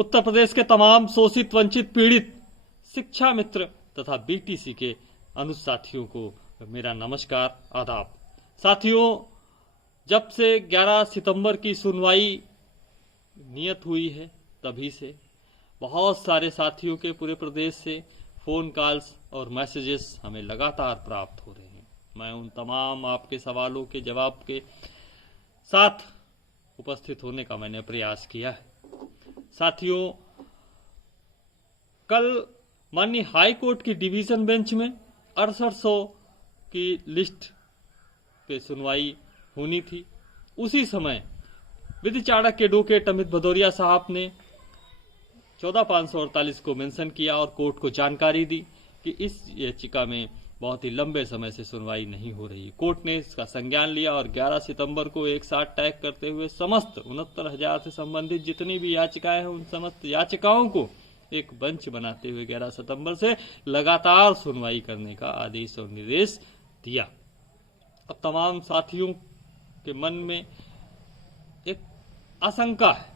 उत्तर प्रदेश के तमाम शोषित, वंचित, पीड़ित शिक्षा मित्र तथा बीटीसी के अनुसाथियों को मेरा नमस्कार, आदाब। साथियों, जब से 11 सितंबर की सुनवाई नियत हुई है तभी से बहुत सारे साथियों के पूरे प्रदेश से फोन कॉल्स और मैसेजेस हमें लगातार प्राप्त हो रहे हैं। मैं उन तमाम आपके सवालों के जवाब के साथ उपस्थित होने का मैंने प्रयास किया है। साथियों, कल माननीय हाई कोर्ट की डिवीजन बेंच में 6800 की लिस्ट पे सुनवाई होनी थी। उसी समय विधि चाणक्य के एडवोकेट अमित भदौरिया साहब ने 14548 को मेंशन किया और कोर्ट को जानकारी दी कि इस याचिका में बहुत ही लंबे समय से सुनवाई नहीं हो रही। कोर्ट ने इसका संज्ञान लिया और 11 सितंबर को एक साथ टैग करते हुए समस्त 69,000 से संबंधित जितनी भी याचिकाएं हैं उन समस्त याचिकाओं को एक बेंच बनाते हुए 11 सितंबर से लगातार सुनवाई करने का आदेश और निर्देश दिया। अब तमाम साथियों के मन में एक आशंका है,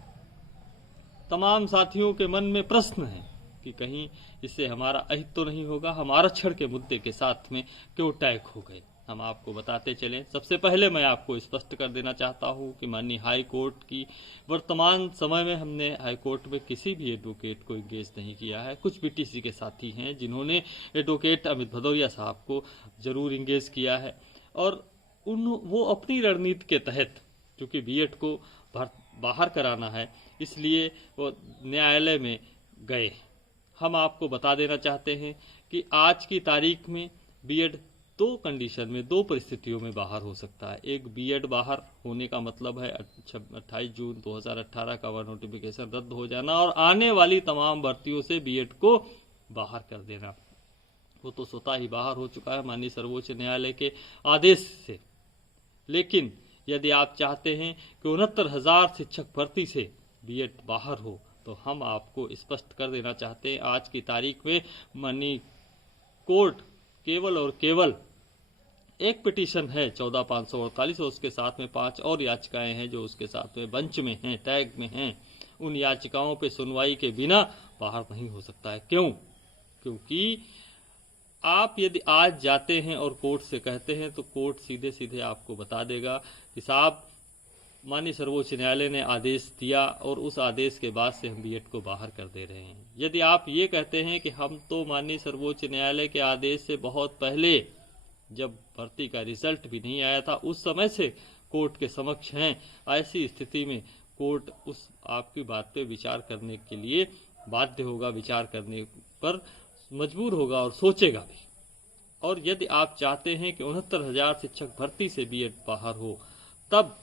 तमाम साथियों के मन में प्रश्न है कि कहीं इससे हमारा अहित तो नहीं होगा, हम आरक्षण के मुद्दे के साथ में क्यों टैग हो गए। हम आपको बताते चलें। सबसे पहले मैं आपको स्पष्ट कर देना चाहता हूं कि माननीय हाई कोर्ट की वर्तमान समय में हमने हाई कोर्ट में किसी भी एडवोकेट को इंगेज नहीं किया है। कुछ बीटीसी के साथी हैं जिन्होंने एडवोकेट अमित भदौरिया साहब को जरूर इंगेज किया है और वो अपनी रणनीति के तहत, चूंकि बीएड को बाहर कराना है इसलिए वो न्यायालय में गए। हम आपको बता देना चाहते हैं कि आज की तारीख में बीएड दो कंडीशन में, दो परिस्थितियों में बाहर हो सकता है। एक, बीएड बाहर होने का मतलब है 28 जून 2018 का वह नोटिफिकेशन रद्द हो जाना और आने वाली तमाम भर्तियों से बीएड को बाहर कर देना। वो तो स्वतः ही बाहर हो चुका है माननीय सर्वोच्च न्यायालय के आदेश से। लेकिन यदि आप चाहते हैं कि 69,000 शिक्षक भर्ती से बीएड बाहर हो तो हम आपको स्पष्ट कर देना चाहते हैं आज की तारीख में माननीय कोर्ट केवल और केवल एक पिटीशन है 14,548 और उसके साथ में 5 और याचिकाएं हैं जो उसके साथ में बेंच में हैं, टैग में हैं। उन याचिकाओं पे सुनवाई के बिना बाहर नहीं हो सकता है। क्यों? क्योंकि आप यदि आज जाते हैं और कोर्ट से कहते हैं तो कोर्ट सीधे सीधे आपको बता देगा कि साहब माननीय सर्वोच्च न्यायालय ने आदेश दिया और उस आदेश के बाद से हम बीएड को बाहर कर दे रहे हैं। यदि आप ये कहते हैं कि हम तो माननीय सर्वोच्च न्यायालय के आदेश से बहुत पहले, जब भर्ती का रिजल्ट भी नहीं आया था, उस समय से कोर्ट के समक्ष हैं, ऐसी स्थिति में कोर्ट उस आपकी बात पे विचार करने के लिए बाध्य होगा, विचार करने पर मजबूर होगा और सोचेगा भी। और यदि आप चाहते हैं कि 69,000 शिक्षक भर्ती से बीएड बाहर हो तब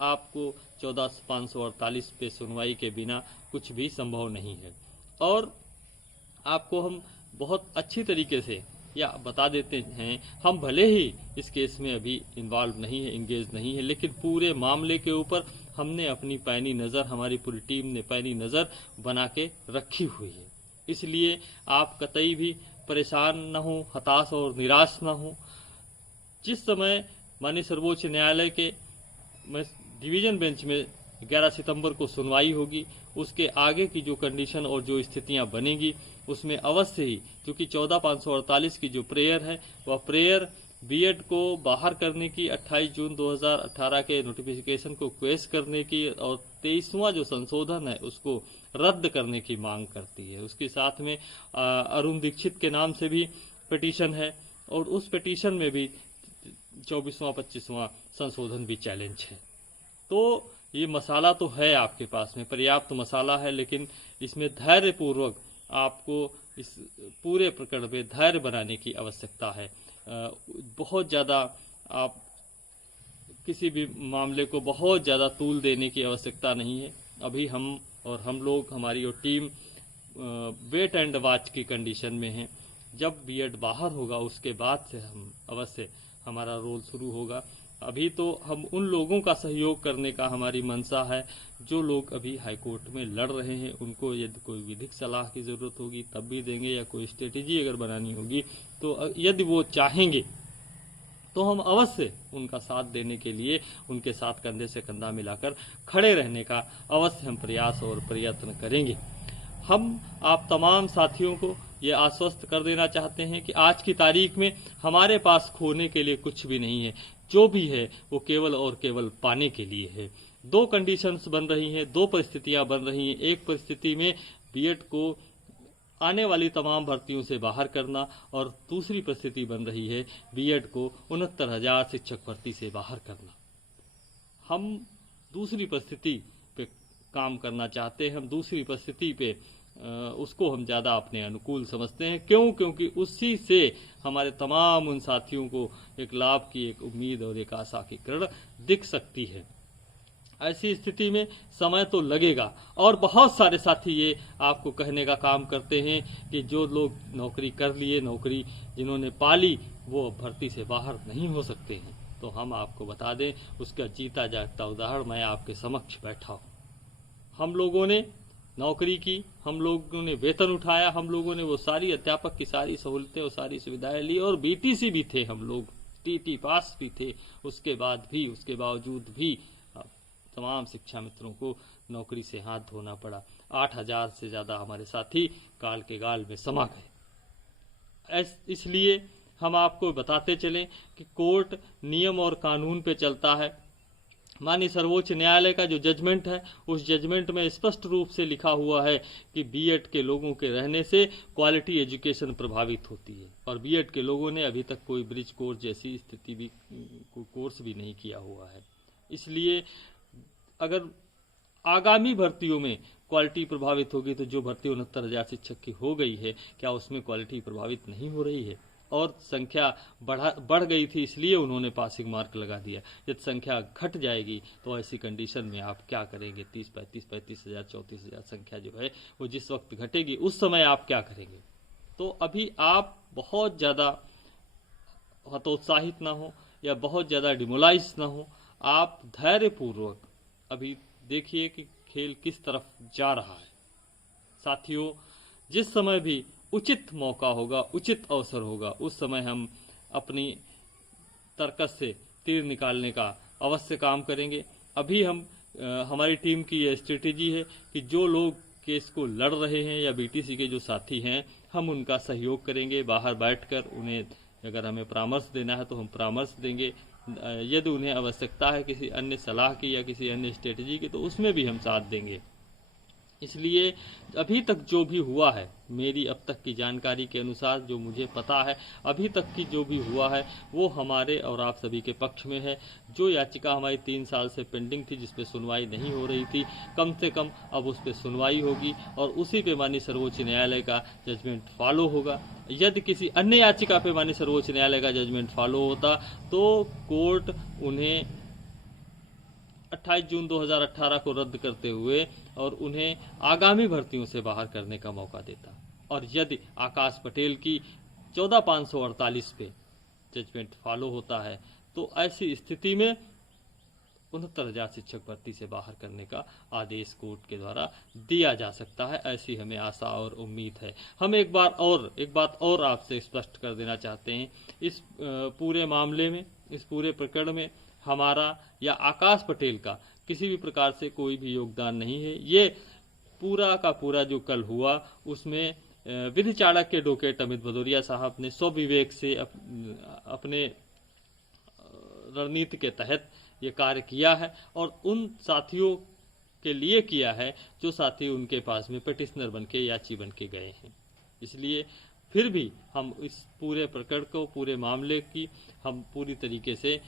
आपको 14,548 पे सुनवाई के बिना कुछ भी संभव नहीं है। और आपको हम बहुत अच्छी तरीके से या बता देते हैं, हम भले ही इस केस में अभी इन्वॉल्व नहीं है, इंगेज नहीं है, लेकिन पूरे मामले के ऊपर हमने अपनी पैनी नज़र, हमारी पूरी टीम ने पैनी नज़र बना के रखी हुई है। इसलिए आप कतई भी परेशान न हो, हताश और निराश न हो। जिस समय माननीय सर्वोच्च न्यायालय के डिवीजन बेंच में 11 सितंबर को सुनवाई होगी, उसके आगे की जो कंडीशन और जो स्थितियां बनेगी उसमें अवश्य ही, क्योंकि 14,548 की जो प्रेयर है वह प्रेयर बीएड को बाहर करने की, 28 जून 2018 के नोटिफिकेशन को क्वेश करने की और 23वां जो संशोधन है उसको रद्द करने की मांग करती है। उसके साथ में अरुण दीक्षित के नाम से भी पिटीशन है और उस पिटीशन में भी 24वां 25वां संशोधन भी चैलेंज है। तो ये मसाला तो है आपके पास में, पर्याप्त मसाला है, लेकिन इसमें धैर्यपूर्वक आपको इस पूरे प्रकरण में धैर्य बनाने की आवश्यकता है। बहुत ज़्यादा आप किसी भी मामले को बहुत ज़्यादा तूल देने की आवश्यकता नहीं है। अभी हम लोग, हमारी और टीम वेट एंड वॉच की कंडीशन में है। जब बीएड बाहर होगा उसके बाद से हम अवश्य हमारा रोल शुरू होगा। अभी तो हम उन लोगों का सहयोग करने का हमारी मंशा है जो लोग अभी हाईकोर्ट में लड़ रहे हैं। उनको यदि कोई विधिक सलाह की जरूरत होगी तब भी देंगे, या कोई स्ट्रेटेजी अगर बनानी होगी तो यदि वो चाहेंगे तो हम अवश्य उनका साथ देने के लिए उनके साथ कंधे से कंधा मिलाकर खड़े रहने का अवश्य हम प्रयास और प्रयत्न करेंगे। हम आप तमाम साथियों को ये आश्वस्त कर देना चाहते हैं कि आज की तारीख में हमारे पास खोने के लिए कुछ भी नहीं है। जो भी है वो केवल और केवल पाने के लिए है। दो कंडीशंस बन रही हैं, दो परिस्थितियां बन रही हैं। एक परिस्थिति में बीएड को आने वाली तमाम भर्तियों से बाहर करना, और दूसरी परिस्थिति बन रही है बीएड को 69,000 शिक्षक भर्ती से बाहर करना। हम दूसरी परिस्थिति पे काम करना चाहते हैं। हम दूसरी परिस्थिति पे उसको हम ज़्यादा अपने अनुकूल समझते हैं। क्योंकि उसी से हमारे तमाम उन साथियों को एक लाभ की, एक उम्मीद और एक आशा की किरण दिख सकती है। ऐसी स्थिति में समय तो लगेगा, और बहुत सारे साथी ये आपको कहने का काम करते हैं कि जो लोग नौकरी कर लिए, नौकरी जिन्होंने पाली, वो भर्ती से बाहर नहीं हो सकते हैं। तो हम आपको बता दें, उसका जीता जागता उदाहरण मैं आपके समक्ष बैठा हूँ। हम लोगों ने नौकरी की, हम लोगों ने वेतन उठाया, हम लोगों ने वो सारी अध्यापक की सारी सहूलतें और सारी सुविधाएं ली, और बीटीसी भी थे हम लोग, टीटी पास भी थे। उसके बावजूद भी तमाम शिक्षा मित्रों को नौकरी से हाथ धोना पड़ा। 8,000 से ज्यादा हमारे साथी काल के गाल में समा गए। इसलिए हम आपको बताते चलें कि कोर्ट नियम और कानून पे चलता है। माननीय सर्वोच्च न्यायालय का जो जजमेंट है, उस जजमेंट में स्पष्ट रूप से लिखा हुआ है कि बीएड के लोगों के रहने से क्वालिटी एजुकेशन प्रभावित होती है, और बीएड के लोगों ने अभी तक कोई ब्रिज कोर्स जैसी स्थिति भी, कोर्स भी नहीं किया हुआ है। इसलिए अगर आगामी भर्तियों में क्वालिटी प्रभावित होगी, तो जो भर्ती 69,000 शिक्षक की हो गई है, क्या उसमें क्वालिटी प्रभावित नहीं हो रही है? और संख्या बढ़ गई थी, इसलिए उन्होंने पासिंग मार्क लगा दिया। यदि संख्या घट जाएगी तो ऐसी कंडीशन में आप क्या करेंगे? 35,000 34,000 संख्या जो है वो जिस वक्त घटेगी, उस समय आप क्या करेंगे? तो अभी आप बहुत ज्यादा हतोत्साहित ना हो या बहुत ज्यादा डिमोलाइज ना हो। आप धैर्यपूर्वक अभी देखिए कि खेल किस तरफ जा रहा है। साथियों, जिस समय भी उचित मौका होगा, उचित अवसर होगा, उस समय हम अपनी तर्कस से तीर निकालने का अवश्य काम करेंगे। अभी हमारी टीम की यह स्ट्रेटेजी है कि जो लोग केस को लड़ रहे हैं या बीटीसी के जो साथी हैं, हम उनका सहयोग करेंगे। बाहर बैठकर उन्हें अगर हमें परामर्श देना है तो हम परामर्श देंगे। यदि उन्हें आवश्यकता है किसी अन्य सलाह की या किसी अन्य स्ट्रेटेजी की, तो उसमें भी हम साथ देंगे। इसलिए अभी तक जो भी हुआ है, मेरी अब तक की जानकारी के अनुसार जो मुझे पता है, अभी तक की जो भी हुआ है वो हमारे और आप सभी के पक्ष में है। जो याचिका हमारी 3 साल से पेंडिंग थी, जिस पे सुनवाई नहीं हो रही थी, कम से कम अब उस पर सुनवाई होगी और उसी पे माननीय सर्वोच्च न्यायालय का जजमेंट फॉलो होगा। यदि किसी अन्य याचिका पे माननीय सर्वोच्च न्यायालय का जजमेंट फॉलो होता तो कोर्ट उन्हें 28 जून 2018 को रद्द करते हुए और उन्हें आगामी भर्तियों से बाहर करने का मौका देता। और यदि आकाश पटेल की 14,548 पे जजमेंट फॉलो होता है तो ऐसी स्थिति में 69,000 शिक्षक भर्ती से बाहर करने का आदेश कोर्ट के द्वारा दिया जा सकता है। ऐसी हमें आशा और उम्मीद है। हम एक बात और आपसे स्पष्ट कर देना चाहते हैं। इस पूरे मामले में, इस पूरे प्रकरण में हमारा या आकाश पटेल का किसी भी प्रकार से कोई भी योगदान नहीं है। ये पूरा का पूरा जो कल हुआ, उसमें विधि चाणक्य के एडवोकेट अमित भदौरिया साहब ने स्वविवेक से अपने रणनीति के तहत ये कार्य किया है और उन साथियों के लिए किया है जो साथी उनके पास में पिटिशनर बनके, याची बनके गए हैं। इसलिए फिर भी हम इस पूरे प्रकरण को, पूरे मामले की हम पूरी तरीके से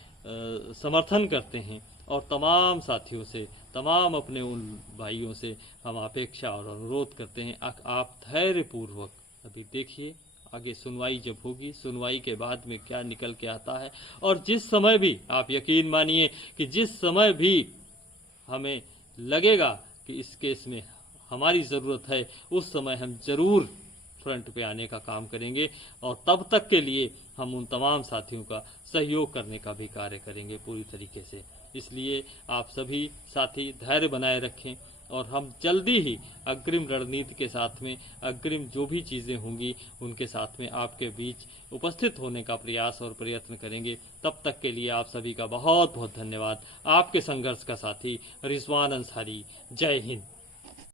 समर्थन करते हैं और तमाम साथियों से, तमाम अपने उन भाइयों से हम अपेक्षा और अनुरोध करते हैं आप धैर्यपूर्वक अभी देखिए आगे सुनवाई जब होगी, सुनवाई के बाद में क्या निकल के आता है। और जिस समय भी आप यकीन मानिए कि जिस समय भी हमें लगेगा कि इस केस में हमारी ज़रूरत है, उस समय हम जरूर फ्रंट पे आने का काम करेंगे और तब तक के लिए हम उन तमाम साथियों का सहयोग करने का भी कार्य करेंगे पूरी तरीके से। इसलिए आप सभी साथी धैर्य बनाए रखें और हम जल्दी ही अग्रिम रणनीति के साथ में, अग्रिम जो भी चीज़ें होंगी उनके साथ में आपके बीच उपस्थित होने का प्रयास और प्रयत्न करेंगे। तब तक के लिए आप सभी का बहुत बहुत धन्यवाद। आपके संघर्ष का साथी रिजवान अंसारी। जय हिंद।